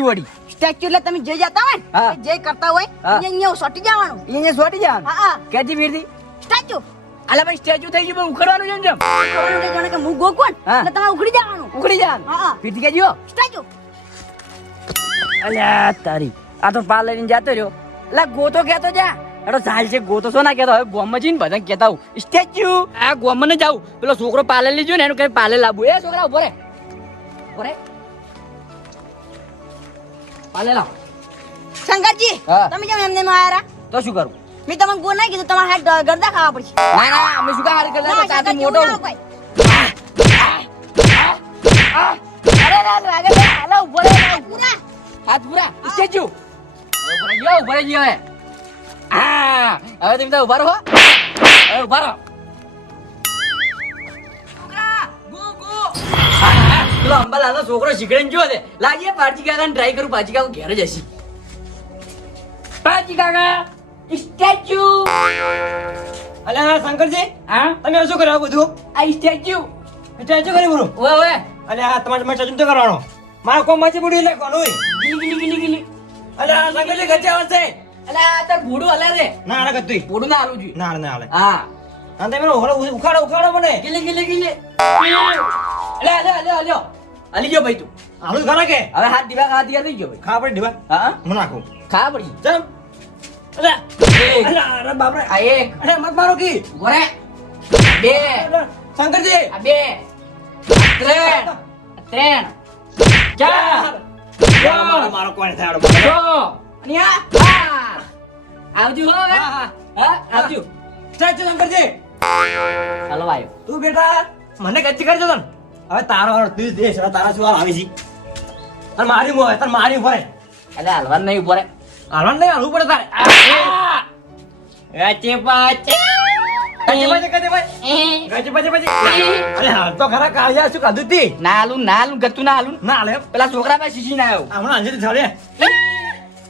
Statue વળી statue એટલે તમે જે જતા હોય હા. ને જે કરતા હોય અહીંયા સોટી જવાનું. અહીંયા સોટી જવાનું હા કેજી વીરથી સ્ટેચ્યુ અલા ભાઈ સ્ટેચ્યુ થઈ ગયું પણ ઉખડવાનું છે ને જેમ કરવાનું કે જાણે કે હું ગોકું હા. એટલે તમારે ઉખડી જવાનું. ઉખડી જવાનું હા. વીરથી કેજો સ્ટેચ્યુ અલ્યા તારી આ તો પાર્લર લઈને જતો રહ્યો લા ગોતો કેતો જા એડો ચાલ છે ગોતો છો ના કેતો હવે ગોમમાં જઈને બધા કેતા હું સ્ટેચ્યુ આ ગોમમાં ને જાઉં પેલો છોકરો પાર્લર લીધો ને એનું કઈ પાર્લર લાવવું એ છોકરા ઉભો રે પાર્લર લાવ શંકરજી હા. તમે જેમ એમને મારા તો શું કરું મેં તમને ગો નહીં કીધું તમારે હાથ ગરદા ખાવા પડશે. ના ના અમે શું કા હારી કરતા ના, તાતી શંકરજી, મોટો એવું ના હોય. અરે ના લાગે છે હાલો ઉભો રે પૂરા હાથ પૂરા સ્ટેચ્યુ ઉભો રહી ગયો હવે હા હવે તમે તો ઉભા રહો હવે ઉભા રહો પેલો અંબાલાલનો છોકરો શીખડીને જો છે લાગીએ પારજી કાકાને ટ્રાય કરું પારજી કાકા ઘેર જ હશી પારજી કાકા સ્ટેચ્યુ અલ્યા શંકરજી હા તમે શું કર્યું આ બધું આ સ્ટેચ્યુ સ્ટેચ્યુ કરી બોલું ઓએ ઓએ અલ્યા તમારે સ્ટેચ્યુ તો કરવાનો મારા કોમ માંથી પડ્યું એટલે કોનું ગીલી ગીલી ગીલી ગીલી અલ્યા શંકરજી ગચ્ચે આવશે અલા આ તાર ભૂડું હલે રે ના આને ગતું ભૂડું ના હાલવું જોઈએ ના ના હાલે હા અને તમે ઉખાડો મને ગીલી ગીલી ગીલી અલે અલે અલે અલે અલી ગયો ભાઈ તું હાલું ખરા કે હવે હાથ દીવા ખા દિયા થઈ ગયો ભાઈ ખા પડી દીવા હા હું નાખું ખા પડી ચમ અલ્યા એક. અલ્યા અરે બાપરે આ એક અરે મત મારો કી ગોરે બે શંકરજી આ બે ત્રણ ત્રણ ચાર મારો કોણ થાય છ અને આ ચાર આવજો હો હવે હા, હા આવજો સ્ટેચ્યુ શંકરજી ચાલો આવ્યો તું બેટા મને ગચ્ચી કરજો તને હવે તારો વાળો તું જ દેશ હવે તારા શું આવી છે તાર મારી મોય તાર મારી હોય એટલે હલવાનું નહીં ઉપર હાલવાનું નહીં હાલવું પડે તારે ગચે પાચે ગજે ભાઈ અરે હાલ તો ખરા કાળિયા શું કાધું તી ના હાલું ગતું ના હાલું ના હાલે પેલા છોકરા પાસે શીશી ના આવ્યો હમણાં અંજેથી ચાલે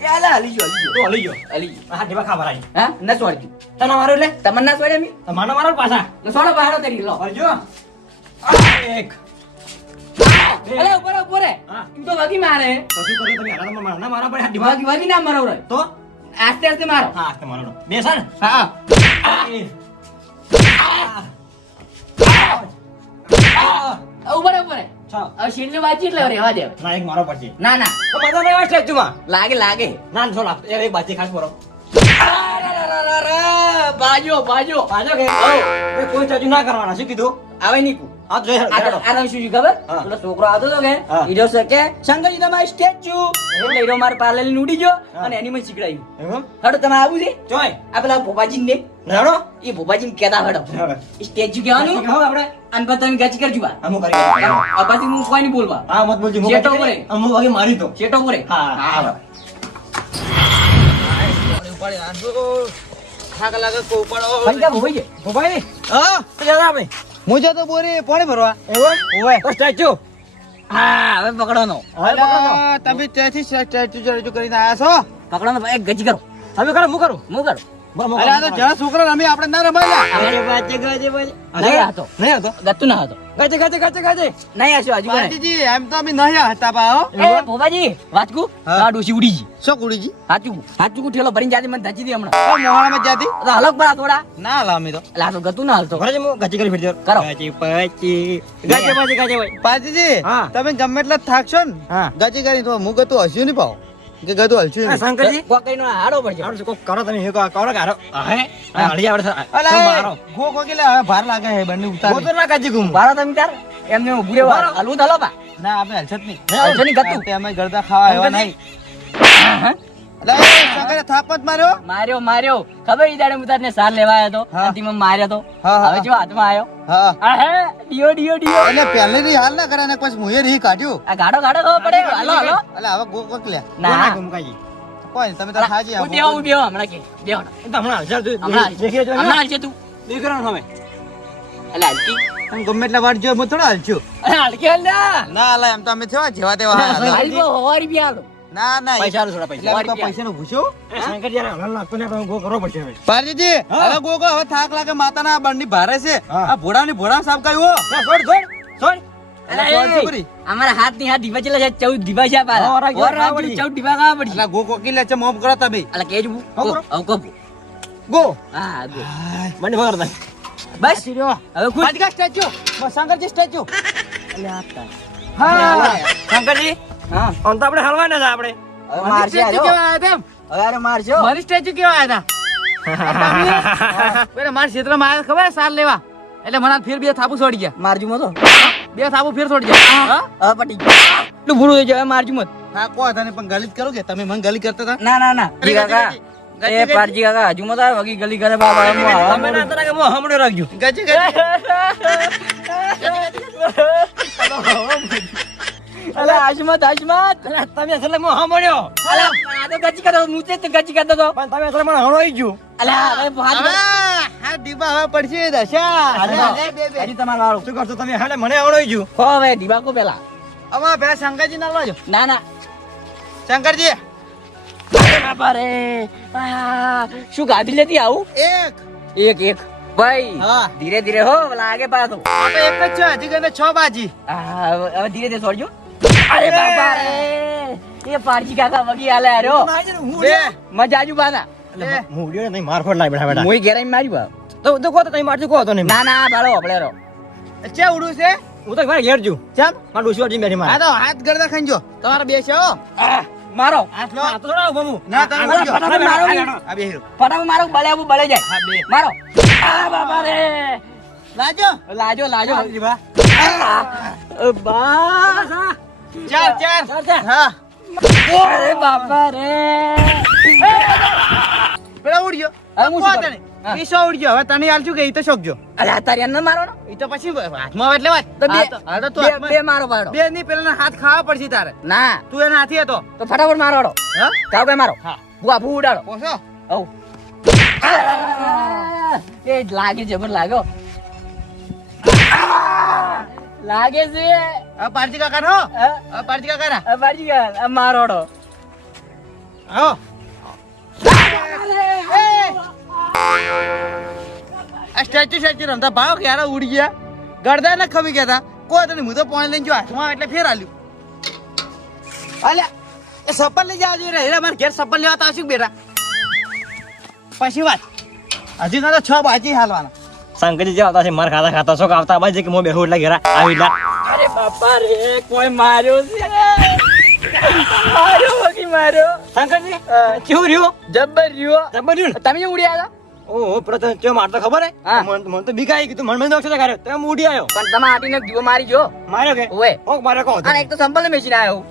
એ હાલે હલી ગયો તો હલી ગયો હલી ગયો હા દેવા ખાવા રાઈ હા ન છોડજો તને મારો એટલે તમને ના છોડે મી માનો મારો પાછા તો છોડો બહાર તરી લો હરજો એક અલે ઉપર રે હા. તું તો વગી મારે તો શું કર્યું તમે હારામાં મારના મારા પડે હાથ દિમાગ વગી ના મારો રે તો આસ્તે આસ્તે મારો હા તમારો બેસા ને હા ઉપર હવે શીલ ને વાંચી એટલે રહેવા દે ના એક મારો પડશે ના ના તો મજા નહીં આવે સ્ટેચ્યુમાં લાગે લાગે ના છોડ એક બાજી ખાસ મારો બાજો પાછો કે એ કોઈ સ્ટેચ્યુ ના કરવાના શું કીધું આવે નીકુ હા જોઈ હેડો. આ શું ખબર હા. પેલો છોકરો આવતો હતો કે હા. હીરો છે કે શંકરજી તમારે સ્ટેચ્યુ એટલે હીરો માર પાર્લર લઈને ઉડી ગયો હા. અને એની માં શીખડાયું એમ હડો તમે આવું છે જોઈ આ પેલા ભોપાજી ને હેડો એ ભોપાજી કેતા હડો હેડો સ્ટેચ્યુ કહેવાનું ખાવ આપણે અને પછી તમે ગચ કરજો અમુક કરી આ પછી હું કોઈ નહીં બોલવા હા મત બોલજી ચેટો પડે. અમુક વાગે મારી તો ચેટો પૂરે હા. હા પંજા ભોપાઈ છે ભાઈ હા તો જરા આપણે હું જતો બોરી પાણી ભરવા એવું ઓવે તો સ્ટેચ્યુ હા હવે પકડવાનો હવે પકડો અલા, તમે ત્યાંથી સ્ટેચ્યુ રજૂ કરીને આયા છો પકડવાનો એક ગચ કરો હવે કરો હું કરું હું કરું અરે આ તો જરા છોકરા રમી આપણે ના રમાયેલા નહીં હતો નહીં હતો ગતું ના હતો ગાજે નહીં હશો હજુ કોને પાર્ટીજી, એમ તો અમે નહીં હતા પા હો એ ભોપાજી વાંચકું હા. આ ડોસી ઉડી ગઈ શું કુડીજી સાચું ઠેલો ભરીને જાતી મને ધચી દી હમણાં મોહાણામાં જાતી તો હલક પડા થોડા ના હાલા અમે તો એટલે આ તો ગતું ના હાલતો ભરે હું ગાજી કરી ફેરજો કરો. ગાજી પછી ગાજે ભાઈ પાર્ટીજી, હા. તમે ગમે એટલા થાકશો ને હા. ગચી કરી તો હું ગતું હસ્યું નહીં પાવ કે ગતું હલશું આ નહીં. શંકરજી કોકઈનો હાડો પડશે આવું કોક કરો તમે હે કરો કારો હે હળી આવડે અલા, મારો ગો કોકીલે હવે ભાર લાગે હે બંને ઉતાર હું તો ના ગાજી ઘૂમ બાળો તમે તાર એમને ઉભું રહેવા બાળો. હલવું તો હલો બા ના આપણે હલશત નહીં હલશો નહીં ગતું તે અમે ગળદા ખાવા આવ્યા નહીં અલા, એ શંકરે થાપ મત માર્યો માર્યો ખબર ઈ દાડે હું તારને સાર લેવા આવ્યો તો હા. અંતિમમાં માર્યો તો હા, હા. હવે જો હાથમાં આવ્યો હા આ હે ડિયો એટલે પહેલી રી હાલ ના કરે ને પછી મુએ રી કાઢ્યું આ ગાડો ખબર પડે હલો હલો એટલે હવે ગો કોક લે ના ઘૂમકાજી કોઈ તમે તો ખાજી આવો. ઉડ્યો હમણાં કે બેહો હમણાં હાલ હમણાં દેખીએ જો હમણાં હાલશે તું દીકરાનો હવે એટલે હાલતી તમે ગમે એટલા વાર જો હું થોડા હલશું અરે હાલકે હાલ ના ના અલા એમ તો અમે થવા જેવા તેવા હાલ. હાલ બહુ હવારી બી હાલો ના ના પૈસા આલો થોડા પૈસા એટલે અમે તો પૈસાનું પૂછ્યું શંકર જરા હલાલ લાગતો ને આપણે ગો કરવો પડશે હવે પારજીજી હા. હવે ગોગો હવે થાક લાગે માતાના બંડી ભારે છે હા. આ ભોડાની ભોડા સાફ કાયો ના છોડ છોડ છોડ અલા, અલા, કોણ એ, છોકરી? અમારા હાથની હાથ દીવા ચેલા છે 14 દીવા છે પાછા. ઓરા ગયો ઓર રાત ખાવા પડી. 14 દીવા ખાવા પડી. અલા, ગો કોકી લે છે મોમ કરો તમે અલા, કેજ હું? હા, ગો, બરો. હવે ગો. ગો હા, ગો. મને ખબર નથી. બસ હવે ખુશ. આજકા સ્ટેચ્યુ શંકરજી સ્ટેચ્યુ હા શંકરજી હા, આમ તો આપણે હલવાના છે આપણે હવે મારશે હારો. કેવા આવ્યા તેમ હવે હારો મારશે હો. મારી સ્ટેચ્યુ કેવા આવ્યા હતા પેલા મારા ક્ષેત્રમાં આવ્યા ખબર સાર લેવા એટલે મને ફેર બે થાપુ છોડી ગયા મારજુ મત હો. બે થાપુ ફેર છોડી ગયા હા? હવે પટી ગયું. એટલું ભૂલું થઈ જાય, હવે મારજુ મત. હા કો તને પણ ગલીત કરો કે તમે મને ગલી કરતા હતા ના ના ના જી કાકા એ પારજી કાકા હજુ મત આવે વગી ગલી કરે બાબા એમ આવા તમે ના તને કે મો હમણો રાખજો ગજી ગજી અલે હાશમત હાશમત અલા તમે અસલ મો હમણ્યો અલે આ તો ગજી કરતો હું તે ગજી કરતો તો પણ તમે અસલ મને હણોઈ ગયું અલે હવે ભાત હા ડીબા હવે પડશે દશા હજી તમારો વાળો શું કરશો તમે હાલે મને હણોઈ ગયું હો હવે દીવાકો પેલા હવે પેલા શંકરજી ના લાવજો ના ના શંકરજી બાપા રે આ, શું ગાડી લેતી આવું એક એક એક ભાઈ હા. ધીરે ધીરે હો લાગે પાછો આ તો એક જ છે હજી ગમે 6 બાજી હવે ધીરે ધીરે છોડજો અરે બાપા રે એ પારજી કાકા વગી હાલે હારો બે મજાજુ બાના બે હું ઉડ્યો નહીં માર ખોડ લાવી બેઠા બેઠા મોઈ ઘેરાઈ મારી બા તો કહો તો તમે મારજો કહો તો નહીં ના ના બાળો આપણે રો ચે ઉડું છે હું તો મારે ઘેર જુ ચમ માર ડોશી બેઠી આ માર તો હાથ ગરદા ખાંજો તમારે બે છે હો મારો હાથ લો આ તો થોડા બમુ ના તમે આ ઉડજો. ફટાફટ મારો ને. આ બે હીરો ફટાફટ મારો બળે આવું બળે જાય હા બે મારો આ બાપા રે લાજો લાજો લાજો બા બસ આ. ચાર ચાર હા અરે બાપા રે પેલા ઉડજો હવે હું શું કરું? તને હા. ઈસો ઉડજો હવે તને આલશું કે ઈ તો શોકજો અરે આ તારી અંદર મારો ઈ તો પછી હાથમાં આવે એટલે વાત તો બે હા તો તું બે- હાથમાં- બે મારો પાડો બે ની પેલા હાથ ખાવા પડશે તારે ના તું એના હાથી હતો તો ફટાફટ મારો હાડો હા કાવ કે મારો હા બુઆ ભૂ ઉડાડો પોસો ઓ એ લાગે છે પણ લાગ્યો લાગે છે આ પારજી કાકા નો હા? આ પારજી કાકા ના આ બાજી ગયા આ મારો હાડો આવો આ સ્ટેચ્યુ રમતા ભાવ ક્યારે ઉડી ગયા ગરદા ને ખમી ગયા તા કોઈ તને હું તો પાણી લઈને જો હાથમાં એટલે ફેર આલ્યું અલ્યા એ સપન લઈ જવા જોઈએ રે મારે ઘેર સપન લેવા તો આવશું બેટા પછી વાત હજી ના તો 6 બાજી હાલવાના શંકરજી જે આવતા છે માર ખાતા ખાતા શોક આવતા બાજુ કે મો બેહુ એટલે ઘેરા આવી લા અરે બાપા રે કોઈ માર્યો છે માર્યો વગી માર્યો શંકરજી કેવું રહ્યું જબ્બર રહ્યો જબર રહ્યું તમે જે ઉડી આવ્યા ઓહો પ્રથમ ચો મારતો ખબર હે હા. મને તો બીક આવી ગઈ તું મને નોક્ષ કર્યો તો હું ઉડી આવ્યો પણ તમે આટીને દીવો મારી જો માર્યો કે ઓએ ઓક માર્યો કહો અને એક તો સંપલ ને મેચીને આવ્યો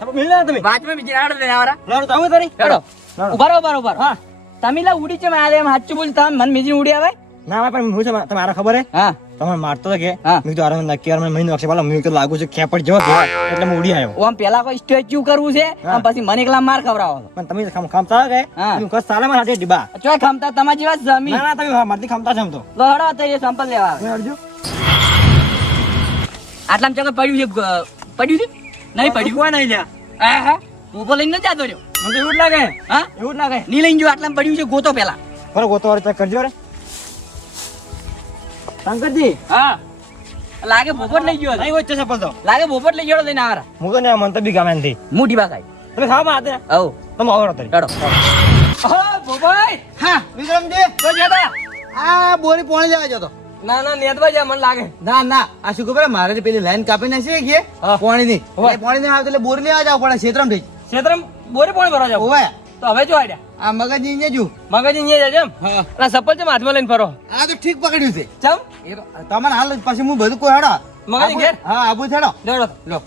તમે મિલના તમે વાંચમાં બીજી આડો લઈને આવરા લાડો તો આવું તારી હેડો લાડો. ઉભા રહો ઉભા રહો હા તમે લા ઉડી છે મારે એમ સાચું બોલ તમે મન મેચીને ઉડી આવે ના ભાઈ પણ હું છે તમારે ખબર હે હા તમે મારતો હતો કે હા. મેં તો આરામ નક્કી યાર મને મહિનો નોક્ષ વાળા મેં તો લાગુ છે ખેપડ જેવો કે એટલે હું ઉડી આવ્યો આમ પેલા કોઈ સ્ટેચ્યુ કરવું છે હા. આમ પછી મને એકલા માર ખવડાવો છો. પણ તમે ખમતા કે હા. હું કસ સાલે માં હાથે ડીબા ચોય ખમતા તમારા જેવા જ જમી ના ના તમે મારથી ખમતા છે એમ તો લહડો તો એ સંપલ લેવા આવે. હું અડજો આટલામાં ચકર પડ્યું છે પડ્યું છે નહીં પડ્યું કોઈ નહીં લ્યા હા હા ઉભો લઈને ન જાતો રહ્યો મને તો એવું જ લાગે હા એવું જ લાગે ની લઈને જો આટલામાં પડ્યું છે ગોતો પેલા બરો ગોતો વાળો ચેક કરજો રે શંકરજી હા લાગે પોપટ લઈ ગયો નહીં વચ્ચે સફળ તો લાગે પોપટ લઈ ગયો લઈને આવરા હું તો નહીં મન તો બી ગમે નથી હું ડીબા ખાઈ તમે ખાવા માં હાથે આવ તમે આવરો તરી હેડો ઓહો પોપટ હા વિક્રમજી તો જતા આ બોરી પાણી લેવા જતો ના ના નેતવા જા મને લાગે ના ના આ શું ખબર હે? મારે તો પેલી લાઈન કાપી નાખી કે હા. પાણી ની હોય. પાણી નહીં આવતું એટલે બોર લેવા જાવ પડે ક્ષેત્રમાં થઈ ક્ષેત્રમ બોરે પાણી ભરવા જાવ ઓવે તો હવે જો આડ્યા આ મગજ ને જુ મગજ અહીંયા જાય એમ હા પેલા સપલ છે હાથમાં લઈને ફરો આ તો ઠીક પકડ્યું છે ચમ એ તો તમને હાલ જ પછી હું બધું કોઈ હેડો મગજની ઘેર? હા આબુ છેડો દેડો લો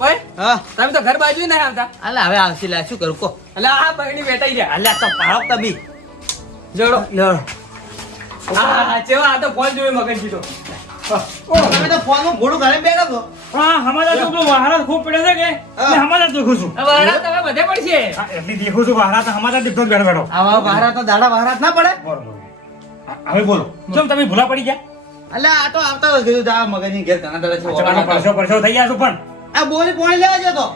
ઓય હા તમે તો ઘર બાજુ નહીં આવતા અલા હવે આવશે લે શું કરું કો એટલે આ બગડી બેટાઈ રહ્યા અલ્યા તો પાડો તબી જોડો લો હા ચેવા આ તો ફોન જોયો મગજ જીતો તમે તો ફોન માં ઘોડું ઘરે બેઠા છો હા હમારા તો પેલો વહારા ખૂબ પડે છે કે હા. એટલે હમારા દેખું છું હવે હરા તમે બધે પડશે હા, એટલી દેખું છું વહારા તો હમારા દેખતો જ બેઠો બેઠો આવા બહાર તો દાડા બહાર ના પડે બરોબર હવે બોલો ચમ તમે ભૂલા પડી ગયા અલ્યા આ તો આવતા હોય કીધું જા મગજ ની ઘેર ઘણા દાડા છે અચાનક પરસો પરસો થઈ ગયા છો પણ આ બોરી પાણી લેવા જતો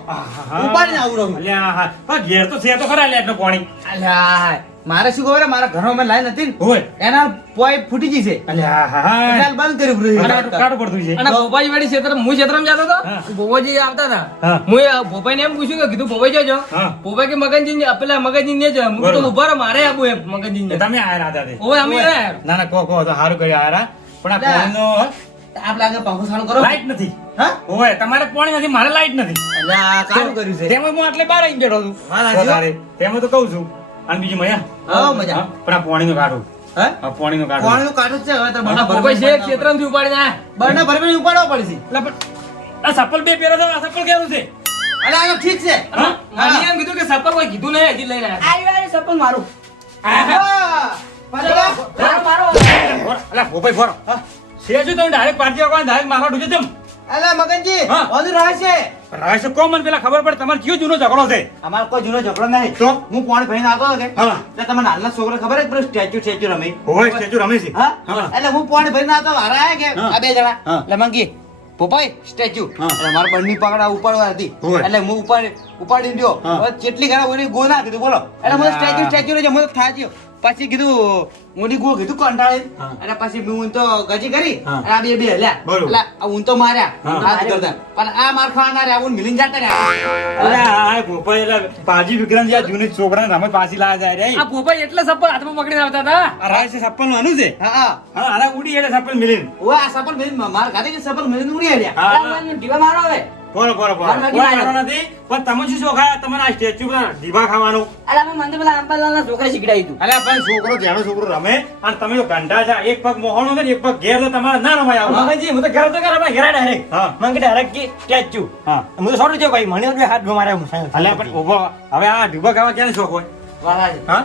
ઉપાડીને આવું રહું અલ્યા હા પણ ઘેર તો છે તો ખરા લે એટલું પાણી અલ્યા મારે શું ખબર હે? મારા ઘરમાં મેં લાઈન હતી ને હોય એના પોઈ ફૂટી ગઈ છે અલે હા એટલે હાલ બંધ કર્યું બધું. કાઢું પડતું છે અને ભોપાઈ વાળી ક્ષેત્ર હું ક્ષેત્રમાં જતો હતો હા. ભોપાજી આવતા હતા હા. હું ભોપાઈ ને એમ પૂછ્યું કે કીધું ભોપાઈ જજો હા. ભોપાઈ કે મગનજી પેલા મગનજી ને જ હું બરોબર. કીધું ઉભા રહો મારે આવું એમ મગનજી ને તમે આયા હતા તે ઓય અમે આયા. ના ના કહો તો સારું કર્યું આયા પણ આ ના. પાણીનો આપ લાગે પંખો ચાલુ કરો લાઈટ નથી હા હોય તમારે પાણી નથી મારે લાઈટ નથી એટલે આ કાઢું કર્યું છે તેમાં હું આટલે બહાર આવીને બેઠો છું હા, સાચી વાત. તારે. તેમાં તો કહું છું અને બીજું મયા હા, મજા. હા, પણ આ પાણીનું કાઢું હે આ પાણીનું કાઢું પાણીનું કાઢું જ છે હવે તો અને બના ભોપાઈ છે ક્ષેત્રમાંથી ઉપાડીને આયા. બરના ભરભરી ઉપાડવા પડશે એટલે પણ આ ચપ્પલ બે પહેરો છો આ ચપ્પલ કેવું છે અરે આ ઠીક છે હા? મને એમ કીધું કે સફર કોઈ કીધું નહીં હજી લઈને આયા. આરી વારી સપન મારું હા. પાછળ. મારો અલા ભોપાઈ ફરો છે શું તમે ડાયરેક્ટ પાર્ટી આવવા ડાયરેક્ટ મારવા ડૂજે તેમ અલા મગનજી હા. વધુ રહે છે રહસ્ય કો મને પેલા ખબર પડે તમારે કયો જૂનો ઝઘડો છે અમારો કોઈ જૂનો ઝઘડો નહીં તો? હું પાણી ભરીને આવતો હતો કે હા. એટલે તમને નાના છોકરા ખબર છે પેલું સ્ટેચ્યુ રમી હોય સ્ટેચ્યુ રમે છે હા હા. એટલે હું પાણી ભરીને આવતો હારા આયા કે હા. આ બે જણા હા. એટલે મંગી પોપાઈ સ્ટેચ્યુ હા. એટલે મારા બંને પકડા ઉપાડવા હતી હોય. એટલે હું ઉપાડી ગયો હા. હવે કેટલી ઘણા ઓની ગો ના કીધું બોલો એટલે મને અલા. સ્ટેચ્યુ રહેજો મને થાચ્યો પછી કીધું ઓની ગો કીધું કંટાળી હા. અને પછી મેં ઊન તો ગજી કરી હા. અને આ બે બે હલ્યા બરોબર. એટલે આ ઊન તો માર્યા હા. હાથ કરતા પણ આ માર ખાવાના રહ્યા ઊન મિલીને જાતા રહ્યા અરે આ ભોપાઈ એટલે પાજી વિક્રમ જે આ જૂની છોકરાને રમત પાછી લાયા જાય રે આ ભોપાઈ એટલે સફર હાથમાં પકડીને આવતા હતા આ રહસ્ય સપ્પલ નું આનું છે હા હા હા આના ઉડી એટલે સપ્પલ મિલીને ઓય આ સપલ મેં માર ખાતે કે સપલ મેં ઉડી આવ્યા હા ઢીવા મારો હવે બોલો બોલો બોલો માર નથી કોઈ માર્યો. વાંધો નથી પણ તમે શું શોખાયા તમારે આ સ્ટેચ્યુ પર દીવા ખાવાનું અલા મેં મને તો પેલા અંબાલાલના છોકરા શીખડાયું તું અલ્યા પણ છોકરો જાણો છોકરો રમે અને તમે તો ગંડા છે એક પગ મોહણો ને એક પગ ઘેર તો તમારે ના રમાય આવું મગનજી હું તો ઘર તો ઘર ઘેરા ડાયરેક્ટ હા મને ડાયરેક્ટ કે સ્ટેચ્યુ હા હું તો છોડી દઉં ભાઈ મને તો હાથ માર્યા હું અલ્યા પણ ઉભો હવે આ ડૂબા ખાવા ક્યાં શોખ હોય વાલા છે હા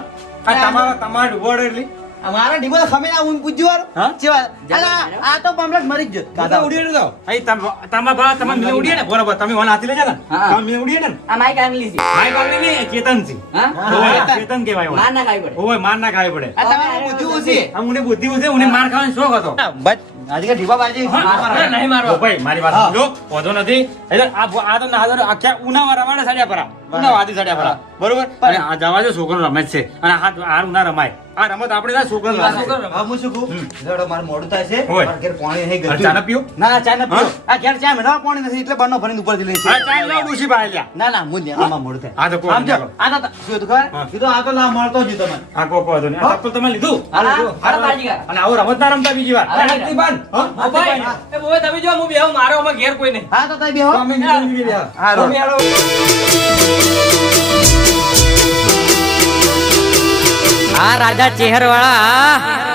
આ તમારા ડૂબોડ એટલી અમારા ડીબો તો ખમે ના ઊન પૂજ્યું હા? ચેવા અલા આ તો પમલેટ મરી જ ગયો કાદા ઉડીએ ને તો અહીં તમારા બા તમે મેં ઉડીએ ને બરોબર તમે ઓન હાથી લેજા ને હા. તમે મેં ઉડીએ ને આ માઈક આંગલી છે માય બાપની નહીં ચેતન છે હા ઓય, ચેતન કહેવાય ઓય. માર ના ખાવી પડે ઓય માર ના ખાવી પડે આ તમારું બુદ્ધિ ઓછી આ ઊને બુદ્ધિ છે ઊને માર ખાવાનો શોખ હતો બસ આજે કે ડીબા બાજી અરે નહીં મારવા. ભાઈ મારી વાત હા. સમજો વાંધો નથી એટલે આ તો ના હાજર આખ્યા ઉનામાં રમાડે સાડ્યા પરા ઉનાવાદી સાડ્યા પરા બરોબર અને આ જવા દે છોકરો રમે જ છે અને આ ઉના રમાય આ રમત આપણે ના છોકરો આ છોકરો રમે. હા હું શું કહું જડો મારું મોડું થાય છે હોય. મારા ઘેર પાણી નહીં આ ગયું ચા ના પીવું? ના ચા ન પીવો હા? આ ઘેર ચા મેં પાણી નથી એટલે બનો ભરીને ઉપરથી લઈ આ ચા લાવ ડૂસી પાય લ્યા ના ના હું આમાં મોડું થાય આ તો કોઈ સમજો નહીં. આ તો શું હતું ખબર હા. કીધું આ તો ના મળતો જ તમને આ કોકો હતો ને આ ચપ્પલ તમે લીધું હાલો હા, જો હાલો બાજીગર. અને આવું રમત ના રમતા બીજી વાર હા, હાથથી બાંધ. હા? ભોપાઈ એ ભોપાઈ તમે જો હું બેહું મારો આમાં ઘેર કોઈ નહીં હા તો તઈ બેહો અમે નીકળી નીકળી ગયા. હા રો. અમે હાલો. આ રાજા ચેહર વાળા